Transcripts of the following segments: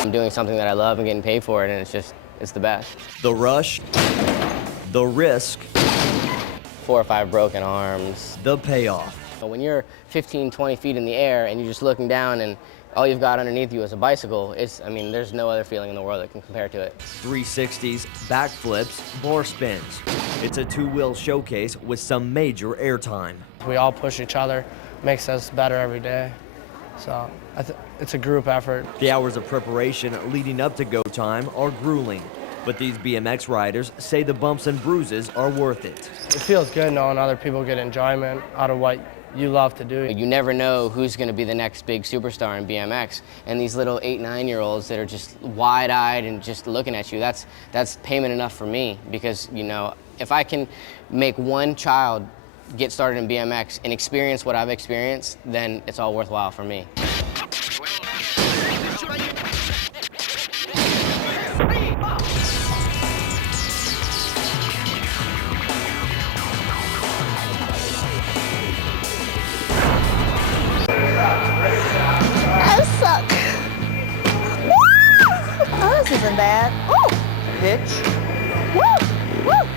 I'm doing something that I love and getting paid for it, and it's the best. The rush, the risk, 4 or 5 broken arms. the payoff. When you're 15, 20 feet in the air and you're just looking down and all you've got underneath you is a bicycle, there's no other feeling in the world that can compare to it. 360s, backflips, bar spins. It's a two-wheel showcase with some major airtime. We all push each other, makes us better every day. So it's a group effort. The hours of preparation leading up to go time are grueling, but these BMX riders say the bumps and bruises are worth it. It feels good knowing other people get enjoyment out of what you love to do. You never know who's going to be the next big superstar in BMX, and these little 8, 9-year-olds that are just wide-eyed and just looking at you, that's payment enough for me, because, you know, if I can make one child get started in BMX and experience what I've experienced, then it's all worthwhile for me. I suck. Oh, this isn't bad. Oh, Pitch. woo, woo.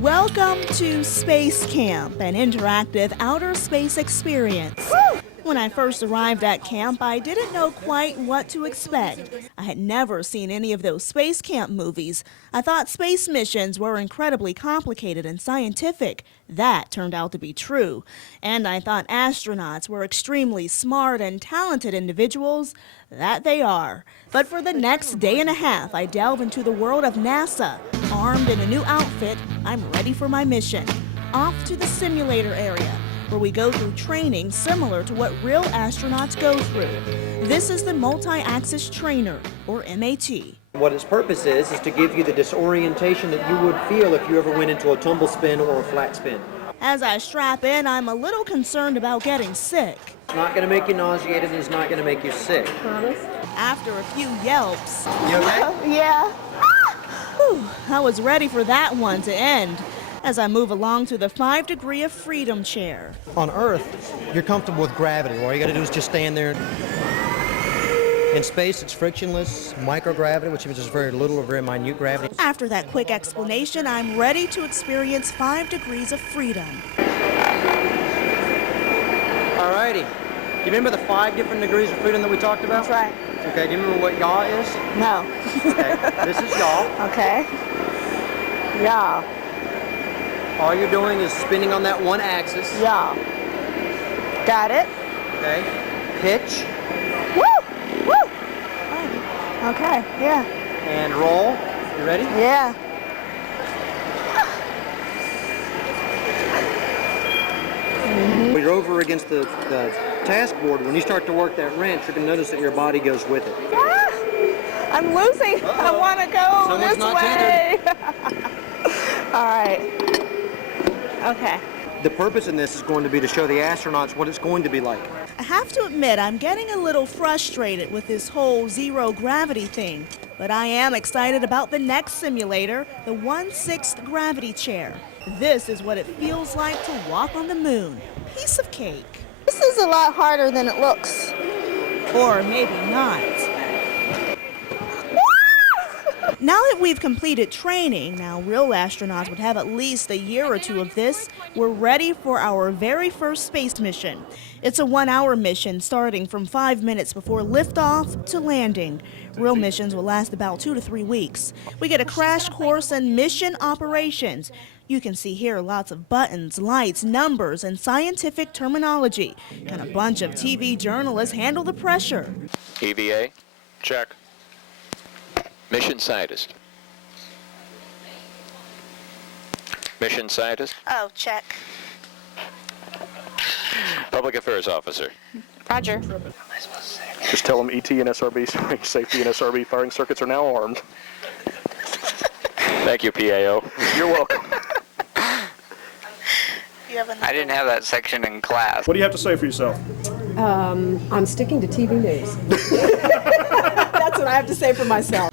Welcome to Space Camp, an interactive outer space experience. Woo. When I first arrived at camp, I didn't know quite what to expect. I had never seen any of those space camp movies. I thought space missions were incredibly complicated and scientific. That turned out to be true. And I thought astronauts were extremely smart and talented individuals. That they are. But for the next day and a half, I delve into the world of NASA. Armed in a new outfit, I'm ready for my mission. Off to the simulator area, where we go through training similar to what real astronauts go through. This is the Multi-Axis Trainer, or MAT. What its purpose is to give you the disorientation that you would feel if you ever went into a tumble spin or a flat spin. As I strap in, I'm a little concerned about getting sick. It's not going to make you nauseated and it's not going to make you sick. After a few yelps, You okay? yeah. Whew, I was ready for that one to end as I move along to the 5 degree of freedom chair. On Earth, you're comfortable with gravity. All you got to do is just stand there. In space, it's frictionless, microgravity, which means there's very little or very minute gravity. After that quick explanation, I'm ready to experience 5 degrees of freedom. All righty. Do you remember the 5 different degrees of freedom that we talked about? That's right. Okay, do you remember what yaw is? No. Okay, this is yaw. Okay. Yeah. All you're doing is spinning on that one axis. Yeah. Got it. Okay. Pitch Woo! Woo! Okay, yeah. and roll. You ready? Yeah. When you're over against the task board, when you start to work that wrench, you're going to notice that your body goes with it. Ah! I'm losing. I want to go Someone's this not way. All right. Okay. The purpose in this is going to be to show the astronauts what it's going to be like. I have to admit, I'm getting a little frustrated with this whole zero gravity thing. But I am excited about the next simulator, the 1/6 gravity chair. This is what it feels like to walk on the moon. Piece of cake. This is a lot harder than it looks. Or maybe not. Now that we've completed training, now real astronauts would have at least a year or two of this, we're ready for our very first space mission. It's a 1-hour mission starting from 5 minutes before liftoff to landing. Real missions will last about 2 to 3 weeks. We get a crash course in mission operations. You can see here lots of buttons, lights, numbers, and scientific terminology. And a bunch of TV journalists handle the pressure. EVA, check. Mission scientist. Mission scientist. Oh, check. Public affairs officer. Roger. Just tell them ET and SRB safety and SRB firing circuits are now armed. Thank you, PAO. You're welcome. I didn't have that section in class. What do you have to say for yourself? I'm sticking to TV news. That's what I have to say for myself.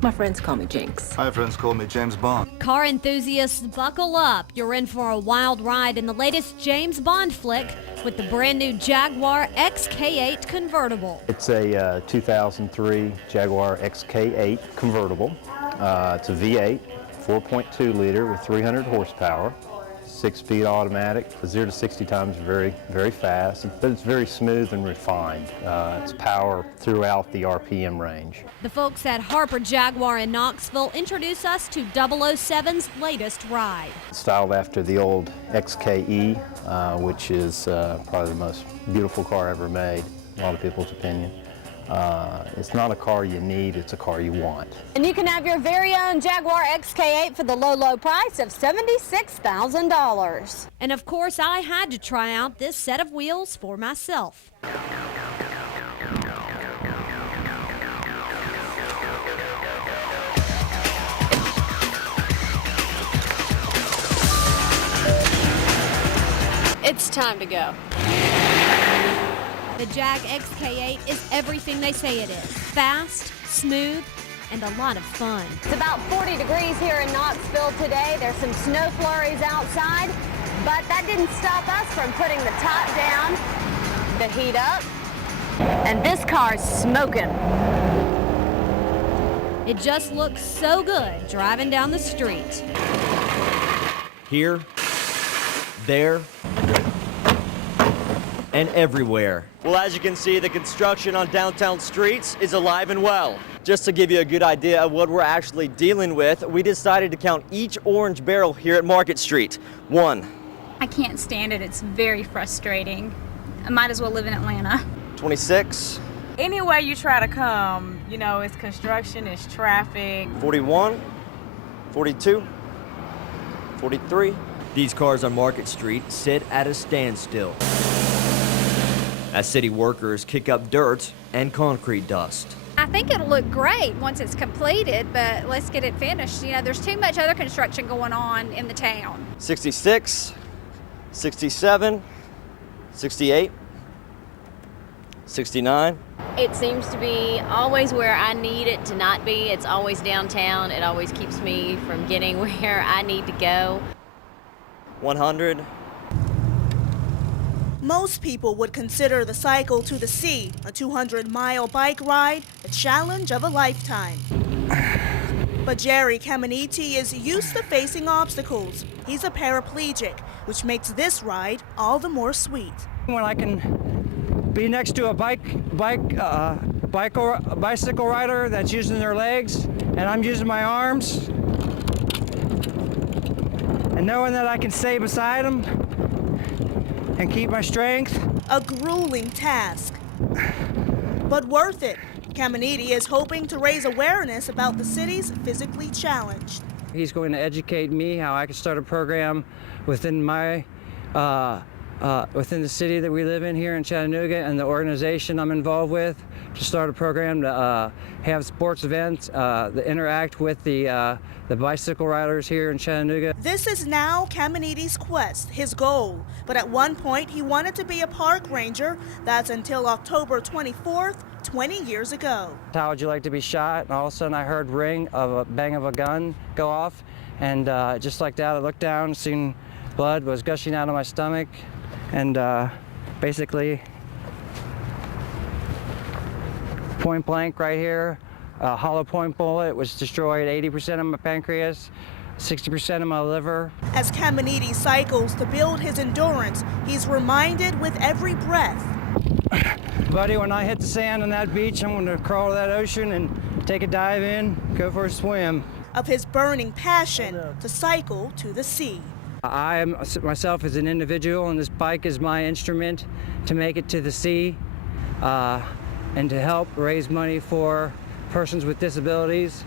My friends call me Jinx. My friends call me James Bond. Car enthusiasts, buckle up. You're in for a wild ride in the latest James Bond flick, with the brand new Jaguar XK8 convertible. It's a 2003 Jaguar XK8 convertible. It's a V8, 4.2 liter with 300 horsepower, 6-speed automatic, 0 to 60 times very, very fast, but it's very smooth and refined. It's power throughout the RPM range. The folks at Harper Jaguar in Knoxville introduce us to 007's latest ride. Styled after the old XKE, which is probably the most beautiful car ever made, in a lot of people's opinion. It's not a car you need, it's a car you want. And you can have your very own Jaguar XK8 for the low, low price of $76,000. And of course, I had to try out this set of wheels for myself. It's time to go. The Jag XK8 is everything they say it is. Fast, smooth, and a lot of fun. It's about 40 degrees here in Knoxville today. There's some snow flurries outside, but that didn't stop us from putting the top down, the heat up, and this car's smoking. It just looks so good driving down the street. Here, there, and everywhere. Well, as you can see, the construction on downtown streets is alive and well. Just to give you a good idea of what we're actually dealing with, we decided to count each orange barrel here at Market Street. 1. I can't stand it. It's very frustrating. I might as well live in Atlanta. 26. Anywhere you try to come, you know, it's construction, it's traffic. 41. 42. 43. These cars on Market Street sit at a standstill as city workers kick up dirt and concrete dust. I think it'll look great once it's completed, but let's get it finished. You know, there's too much other construction going on in the town. 66, 67, 68, 69. It seems to be always where I need it to not be. It's always downtown. It always keeps me from getting where I need to go. 100. Most people would consider the Cycle to the Sea, a 200-mile bike ride, a challenge of a lifetime. But Jerry Caminiti is used to facing obstacles. He's a paraplegic, which makes this ride all the more sweet. When I can be next to a bicycle rider that's using their legs, and I'm using my arms, and knowing that I can stay beside them and keep my strength. A grueling task, but worth it. Caminiti is hoping to raise awareness about the city's physically challenged. He's going to educate me how I can start a program within my within the city that we live in here in Chattanooga and the organization I'm involved with, to start a program to have sports events that interact with the bicycle riders here in Chattanooga. This is now Caminiti's quest, his goal. But at one point, he wanted to be a park ranger. That's until October 24th, 20 years ago. How would you like to be shot? And all of a sudden I heard ring of a bang of a gun go off. And just like that, I looked down, seen blood was gushing out of my stomach. And basically, point blank right here, a hollow point bullet, which destroyed 80% of my pancreas, 60% of my liver. As Caminiti cycles to build his endurance, he's reminded with every breath. Buddy, when I hit the sand on that beach, I'm going to crawl to that ocean and take a dive in, go for a swim. Of his burning passion to cycle to the sea. I am myself as an individual, and this bike is my instrument to make it to the sea and to help raise money for persons with disabilities.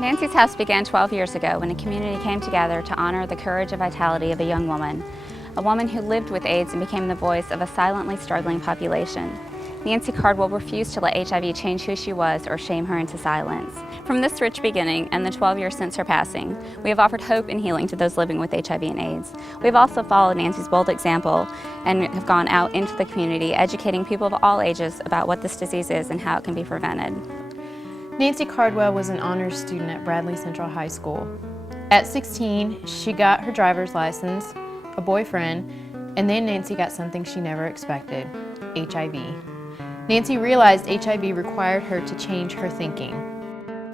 Nancy's House began 12 years ago when a community came together to honor the courage and vitality of a young woman who lived with AIDS and became the voice of a silently struggling population. Nancy Cardwell refused to let HIV change who she was or shame her into silence. From this rich beginning and the 12 years since her passing, we have offered hope and healing to those living with HIV and AIDS. We have also followed Nancy's bold example and have gone out into the community, educating people of all ages about what this disease is and how it can be prevented. Nancy Cardwell was an honors student at Bradley Central High School. At 16, she got her driver's license, a boyfriend, and then Nancy got something she never expected, HIV. Nancy realized HIV required her to change her thinking.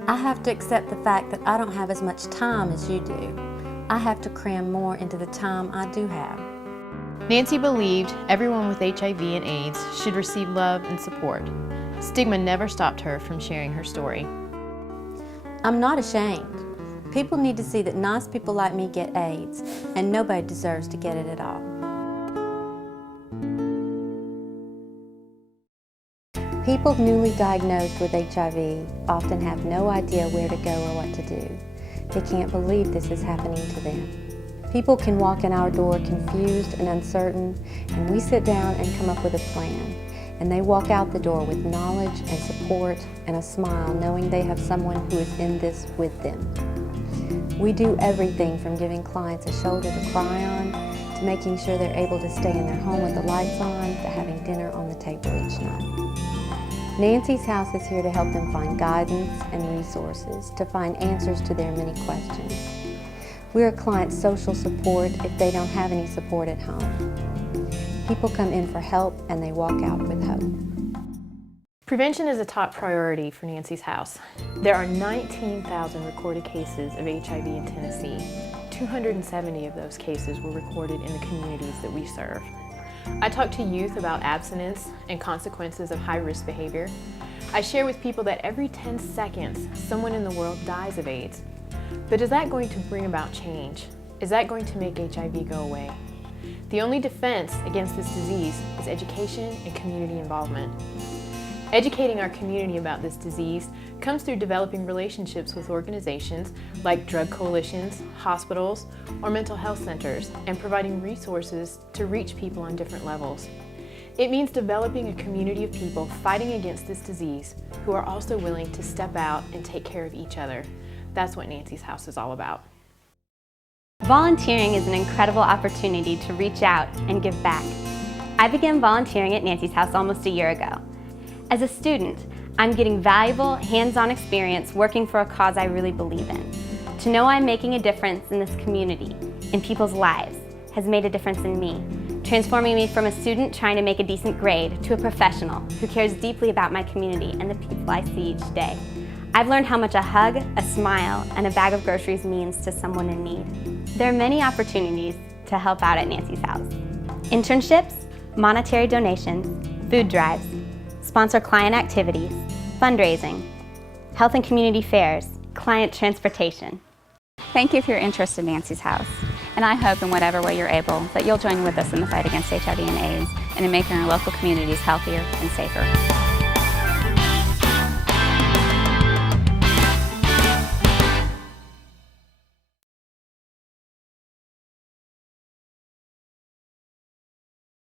I have to accept the fact that I don't have as much time as you do. I have to cram more into the time I do have. Nancy believed everyone with HIV and AIDS should receive love and support. Stigma never stopped her from sharing her story. I'm not ashamed. People need to see that nice people like me get AIDS, and nobody deserves to get it at all. People newly diagnosed with HIV often have no idea where to go or what to do. They can't believe this is happening to them. People can walk in our door confused and uncertain, and we sit down and come up with a plan. And they walk out the door with knowledge and support and a smile, knowing they have someone who is in this with them. We do everything from giving clients a shoulder to cry on, to making sure they're able to stay in their home with the lights on, to having dinner on the table each night. Nancy's House is here to help them find guidance and resources, to find answers to their many questions. We're a client's social support if they don't have any support at home. People come in for help and they walk out with hope. Prevention is a top priority for Nancy's House. There are 19,000 recorded cases of HIV in Tennessee. 270 of those cases were recorded in the communities that we serve. I talk to youth about abstinence and consequences of high-risk behavior. I share with people that every 10 seconds, someone in the world dies of AIDS. But is that going to bring about change? Is that going to make HIV go away? The only defense against this disease is education and community involvement. Educating our community about this disease comes through developing relationships with organizations like drug coalitions, hospitals, or mental health centers, and providing resources to reach people on different levels. It means developing a community of people fighting against this disease who are also willing to step out and take care of each other. That's what Nancy's House is all about. Volunteering is an incredible opportunity to reach out and give back. I began volunteering at Nancy's House almost a year ago. As a student, I'm getting valuable, hands-on experience working for a cause I really believe in. To know I'm making a difference in this community, in people's lives, has made a difference in me, transforming me from a student trying to make a decent grade to a professional who cares deeply about my community and the people I see each day. I've learned how much a hug, a smile, and a bag of groceries means to someone in need. There are many opportunities to help out at Nancy's House. Internships, monetary donations, food drives, sponsor client activities, fundraising, health and community fairs, client transportation. Thank you for your interest in Nancy's House, and I hope in whatever way you're able that you'll join with us in the fight against HIV and AIDS and in making our local communities healthier and safer.